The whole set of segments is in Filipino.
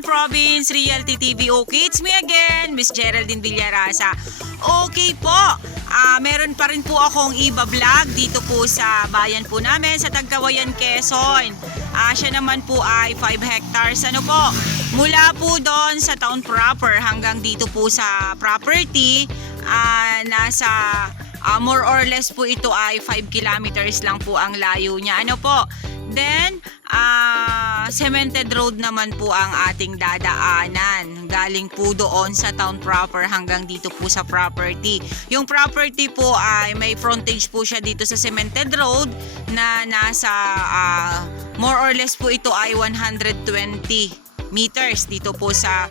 Luzon Province Realty TV. Okay, it's me again, Miss Geraldine Villarasa. Okay po, meron pa rin po akong iba-vlog dito po sa bayan po namin sa Tagkawayan, Quezon. Siya naman po ay 5 hectares. Ano po, mula po doon sa town proper hanggang dito po sa property, nasa more or less po ito ay 5 kilometers lang po ang layo niya. Ano po, then cemented road naman po ang ating dadaanan. Galing po doon sa town proper hanggang dito po sa property. Yung property po ay may frontage po siya dito sa cemented road na nasa more or less po ito ay 120 meters dito po sa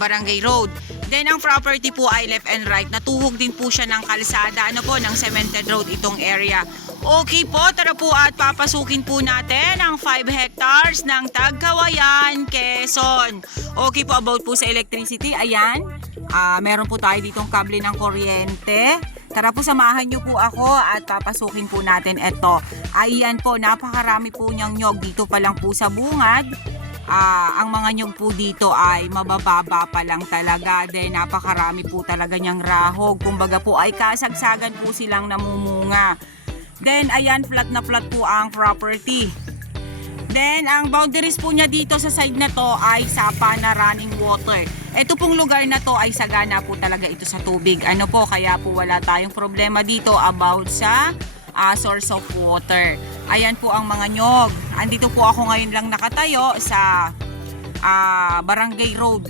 Barangay Road. Then ang property po ay left and right. Natuhog din po siya ng kalsada, ano po, ng cemented road itong area. Okay po, tara po at papasukin po natin ang 5 hectares ng Tagkawayan, Quezon. Okay po, about po sa electricity, ayan. Meron po tayo ditong kable ng kuryente. Tara po, samahan nyo po ako at papasukin po natin ito. Ayan po, napakarami po niyang nyog dito pa lang po sa bungad. Ang mga nyog po dito ay mabababa pa lang talaga. Then napakarami po talaga niyang rahog. Kumbaga po ay kasagsagan po silang namumunga. Then ayan, flat na flat po ang property. Then ang boundaries po niya dito sa side na to ay sapa na running water. Ito pong lugar na to ay sagana po talaga ito sa tubig. Ano po, kaya po wala tayong problema dito about sa source of water. Ayan po ang mga nyog. Andito po ako ngayon lang nakatayo sa Barangay Road.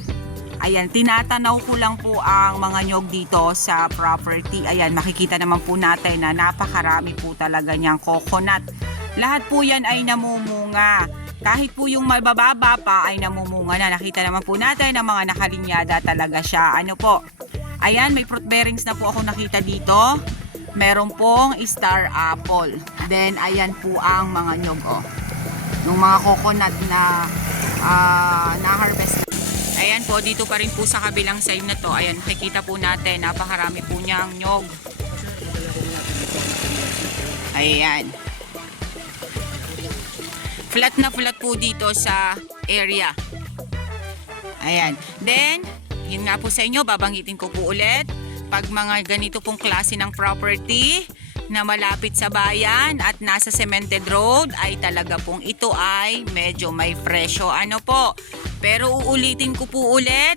Ayan, tinatanaw ko lang po ang mga nyog dito sa property. Ayan, makikita naman po natin na napakarami po talaga niyang coconut. Lahat po yan ay namumunga. Kahit po yung mabababa pa ay namumunga na. Nakita naman po natin na mga nakalinyada talaga siya. Ano po? Ayan, may fruit bearings na po ako nakita dito. Meron pong star apple. Then, ayan po ang mga nyog. Yung mga coconut na na-harvest. Ayan po, dito pa rin po sa kabilang side na to. Ayan, makikita po natin, napakarami po niyang nyog. Ayan. Flat na flat po dito sa area. Ayan. Then, yun nga po sa inyo, babanggitin ko po ulit. Pag mga ganito pong klase ng property na malapit sa bayan at nasa cemented road, ay talaga pong ito ay medyo may presyo. Ano po? Pero uulitin ko po ulit,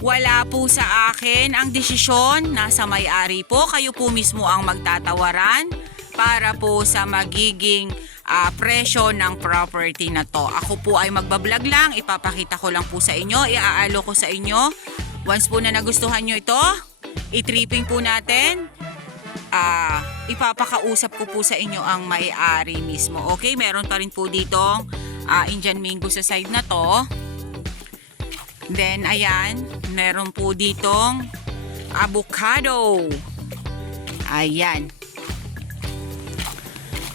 wala po sa akin ang desisyon, nasa may-ari po. Kayo po mismo ang magtatawaran para po sa magiging presyo ng property na to. Ako po ay magbablog lang, ipapakita ko lang po sa inyo, iaalo ko sa inyo. Once po na nagustuhan nyo ito, i-tripping po natin, ipapakausap ko po sa inyo ang may-ari mismo. Okay, meron pa rin po ditong Indian mango sa side na to. Then, ayan, meron po ditong avocado. Ayan.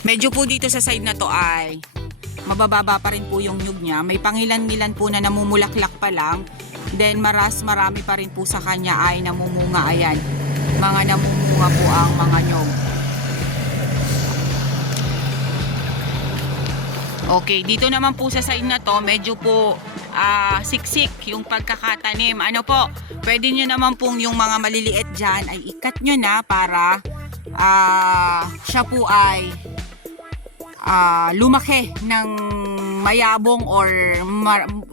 Medyo po dito sa side na to ay mabababa pa rin po yung nyug niya. May pangilan-ngilan po na namumulaklak pa lang. Then, marami pa rin po sa kanya ay namumunga. Ayan, mga namumunga po ang mga nyog. Okay, dito naman po sa side na to, medyo po siksik yung pagkakatanim. Ano po, pwede nyo naman pong yung mga maliliit dyan ay ikat nyo na para siya po ay lumaki ng mayabong or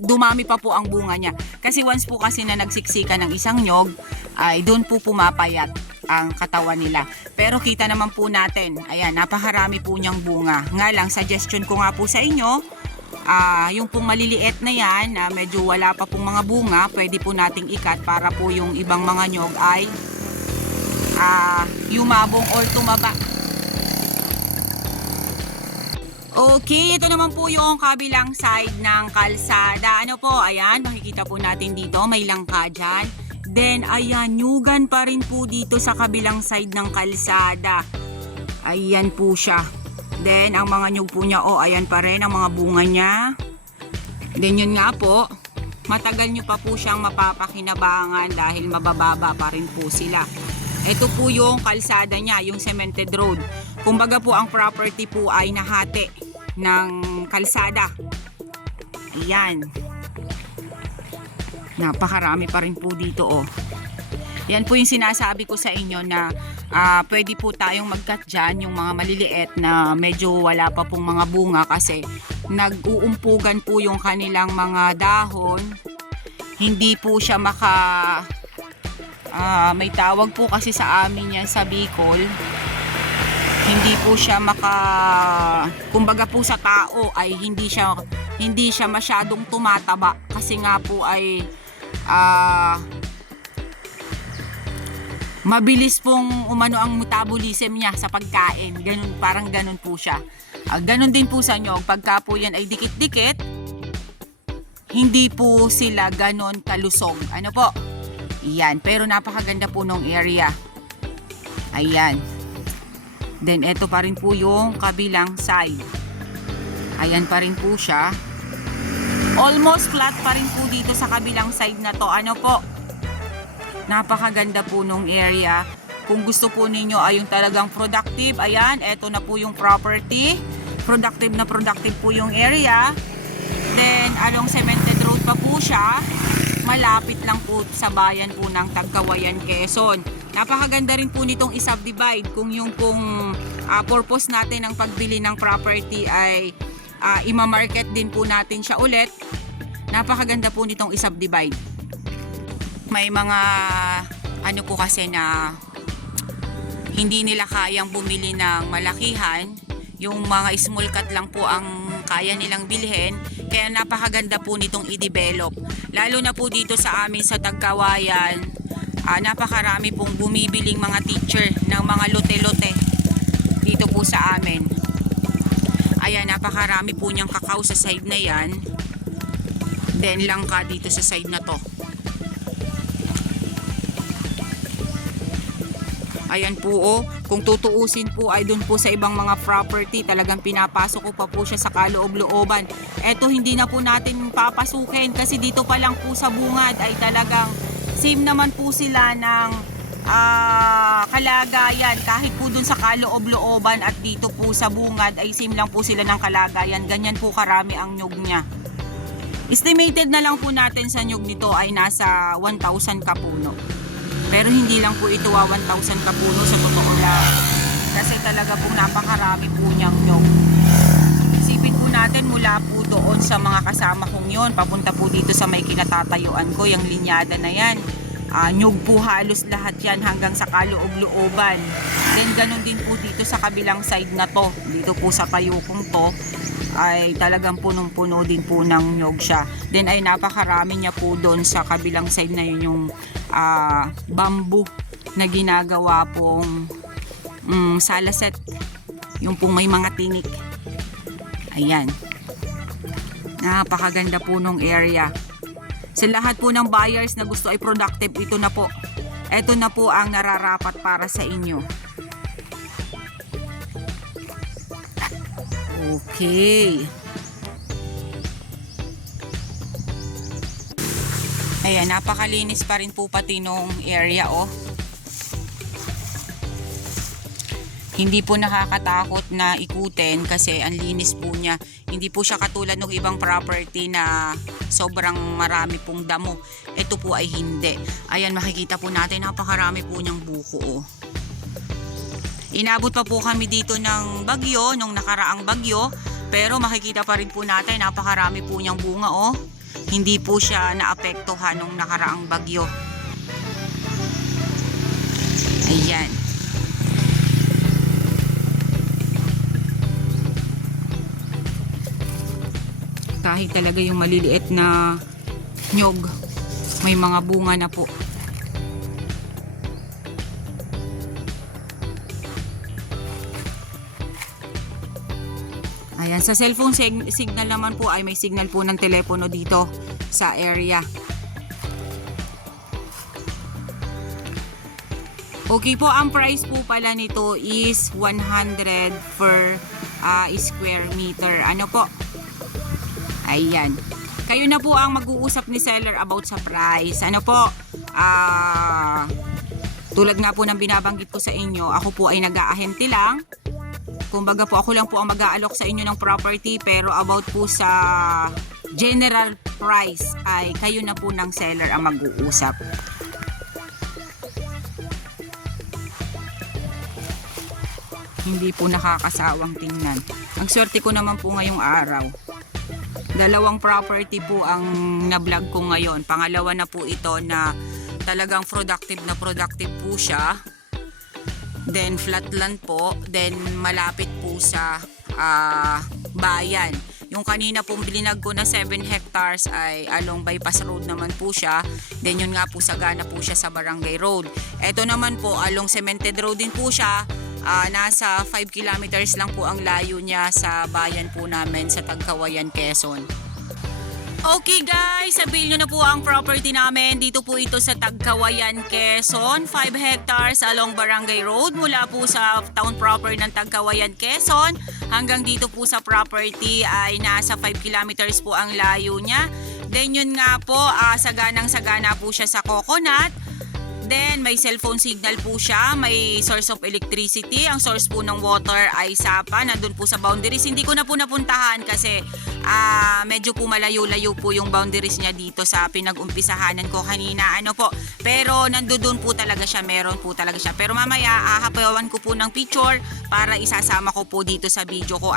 dumami pa po ang bunga niya. Kasi once po kasi na nagsiksika ng isang nyog, ay doon po pumapayat ang katawan nila. Pero kita naman po natin, ayan, napakarami po niyang bunga. Nga lang, suggestion ko nga po sa inyo, yung pong maliliit na yan, medyo wala pa pong mga bunga, pwede po nating ikat para po yung ibang mga nyog ay yumabong or tumaba. Okay, ito naman po yung kabilang side ng kalsada. Ano po, ayan, makikita po natin dito, may langka dyan. Then, ayan, nyugan pa rin po dito sa kabilang side ng kalsada. Ayan po siya. Then, ang mga nyug po niya, ayan pa rin ang mga bunga niya. Then, yun nga po, matagal nyo pa po siyang mapapakinabangan dahil mabababa pa rin po sila. Ito po yung kalsada niya, yung cemented road. Kumbaga po, ang property po ay nahati ng kalsada. Ayan. Napakarami pa rin po dito oh. Yan po yung sinasabi ko sa inyo na pwede po tayong mag-cut dyan yung mga maliliit na medyo wala pa pong mga bunga kasi nag-uumpugan po yung kanilang mga dahon. Hindi po siya may tawag po kasi sa amin yan sa Bicol. Hindi po siya kumbaga po sa tao ay hindi siya masyadong tumataba kasi nga po ay mabilis pong umano ang metabolism niya sa pagkain. Parang ganun po siya. Ganun din po sa nyog. Pagka po yan ay dikit-dikit, hindi po sila ganun kalusog. Ano po? Yan. Pero napakaganda po nung area. Ayan. Then, eto pa rin po yung kabilang side. Ayan pa rin po siya. Almost flat pa rin po dito sa kabilang side na to. Ano po? Napakaganda po nung area. Kung gusto po ninyo ay yung talagang productive, ayan, eto na po yung property. Productive na productive po yung area. Then, along cemented road pa po siya. Malapit lang po sa bayan po ng Tagkawayan, Quezon. Napakaganda rin po nitong i-subdivide kung yung pong purpose natin ng pagbili ng property ay ima-market din po natin siya ulit. Napakaganda po nitong i-subdivide. May mga ano po kasi na hindi nila kayang bumili ng malakihan, yung mga small cut lang po ang kaya nilang bilhin, kaya napakaganda po nitong i-develop. Lalo na po dito sa amin sa Tagkawayan, napakarami pong bumibiling mga teacher ng mga lote-lote dito po sa amin. Ayan, napakarami po niyang kakao sa side na yan, then langka dito sa side na to. Ayan po oh, kung tutuusin po ay dun po sa ibang mga property, talagang pinapasok ko pa po siya sa kaloob-looban. Eto hindi na po natin papasukin kasi dito pa lang po sa bungad ay talagang same naman po sila ng kalagayan. Kahit po dun sa kaloob-looban at dito po sa bungad ay same lang po sila ng kalagayan. Ganyan po karami ang nyug niya. Estimated na lang po natin sa nyug nito ay nasa 1,000 kapuno. Pero hindi lang po ito 1,000 kapuno sa totoo lang. Kasi talaga pong napakarami po niyang nyog. Isipin po natin mula po doon sa mga kasama kong yon, papunta po dito sa may kinatatayuan ko, yung linyada na yan. Nyog po halos lahat yan hanggang sa kaloob-looban. Then ganun din po dito sa kabilang side na to. Dito po sa tayo kong to ay talagang punong-puno din po ng nyog siya. Then ay napakarami niya po doon sa kabilang side na yun yung bamboo na ginagawa pong salaset, yung pong may mga tinik. Ayan, napakaganda po nung area. Sa lahat po ng buyers na gusto ay productive, ito na po, ito na po ang nararapat para sa inyo. Okay. Ayan, napakalinis pa rin po pati nung area oh. Hindi po nakakatakot na ikutin kasi ang linis po niya. Hindi po siya katulad ng ibang property na sobrang marami pong damo. Ito po ay hindi. Ayan, makikita po natin napakarami po niyang buko oh. Inabot pa po kami dito ng bagyo, nung nakaraang bagyo, pero makikita pa rin po natin napakarami po niyang bunga oh. Hindi po siya naapektuhan nung nakaraang bagyo. Ayan. Kahit talaga yung maliliit na nyog, may mga bunga na po. Ayan, sa cellphone signal naman po ay may signal po ng telepono dito sa area. Okay po, ang price po pala nito is 100 per square meter. Ano po? Ayan. Kayo na po ang mag-uusap ni seller about sa price. Ano po? Tulad nga po ng binabanggit ko sa inyo, ako po ay nag-aahente lang. Kumbaga po, ako lang po ang mag-aalok sa inyo ng property, pero about po sa general price ay kayo na po ng seller ang mag-uusap. Hindi po nakakasawang tingnan. Ang swerte ko naman po ngayong araw. Dalawang property po ang na-vlog ko ngayon. Pangalawa na po ito na talagang productive po siya. Then flatland po. Then malapit po sa bayan. Yung kanina pong binag ko na 7 hectares ay along bypass road naman po siya. Then yun nga po sagana po siya sa barangay road. Ito naman po along cemented road din po siya. Nasa 5 kilometers lang po ang layo niya sa bayan po namin sa Tagkawayan, Quezon. Okay guys, sabihin nyo na po ang property namin. Dito po ito sa Tagkawayan, Quezon. 5 hectares along Barangay Road mula po sa town proper ng Tagkawayan, Quezon. Hanggang dito po sa property ay nasa 5 kilometers po ang layo niya. Then yun nga po, saganang-sagana po siya sa coconut. Then may cellphone signal po siya, may source of electricity. Ang source po ng water ay Sapa, nandun po sa boundaries. Hindi ko na po napuntahan kasi medyo po malayo-layo po yung boundaries niya dito sa pinag-umpisahanan ko kanina. Pero nandun po talaga siya, meron po talaga siya. Pero mamaya hapawan ko po ng picture para isasama ko po dito sa video ko.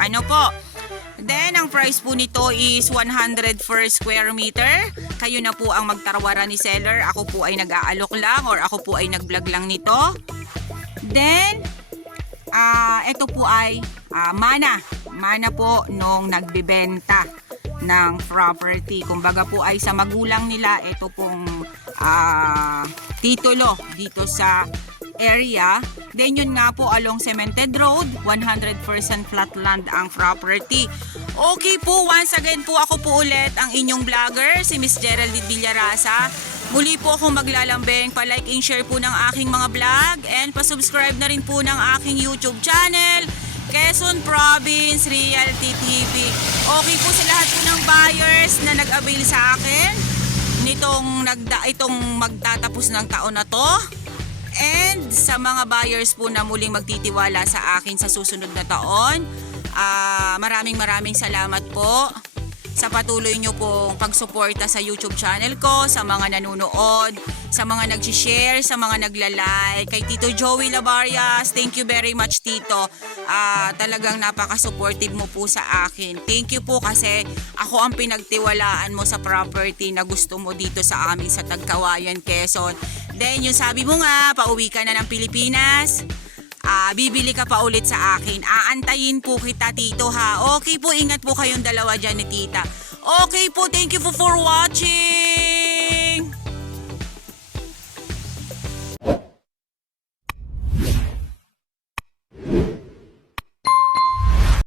Then, ang price po nito is 100 per square meter. Kayo na po ang magtarwara ni seller. Ako po ay nag-aalok lang or ako po ay nag-vlog lang nito. Then, ito po ay mana po nung nagbibenta ng property. Kumbaga po ay sa magulang nila, ito pong titulo dito sa area. Then yun nga po along cemented road, 100% flat land ang property. Okay po, once again po ako po ulit ang inyong vlogger, si Miss Geraldine Villarasa. Muli po akong maglalambing, pa-like and share po ng aking mga vlog and pa-subscribe na rin po ng aking YouTube channel, Quezon Province Realty TV. Okay po sa lahat po ng buyers na nag-avail sa akin itong magtatapos ng taon na to. And sa mga buyers po na muling magtitiwala sa akin sa susunod na taon, maraming salamat po sa patuloy nyo pong pagsuporta sa YouTube channel ko, sa mga nanonood, sa mga nag-share, sa mga nagla-like. Kay Tito Joey Labarias, thank you very much Tito. Talagang napaka-supportive mo po sa akin. Thank you po kasi ako ang pinagtiwalaan mo sa property na gusto mo dito sa amin sa Tagkawayan, Quezon. Then yung sabi mo nga, pauwi ka na ng Pilipinas. Bibili ka pa ulit sa akin. Aantayin po kita Tito ha. Okay po, ingat po kayong dalawa dyan ni Tita. Okay po, thank you for watching.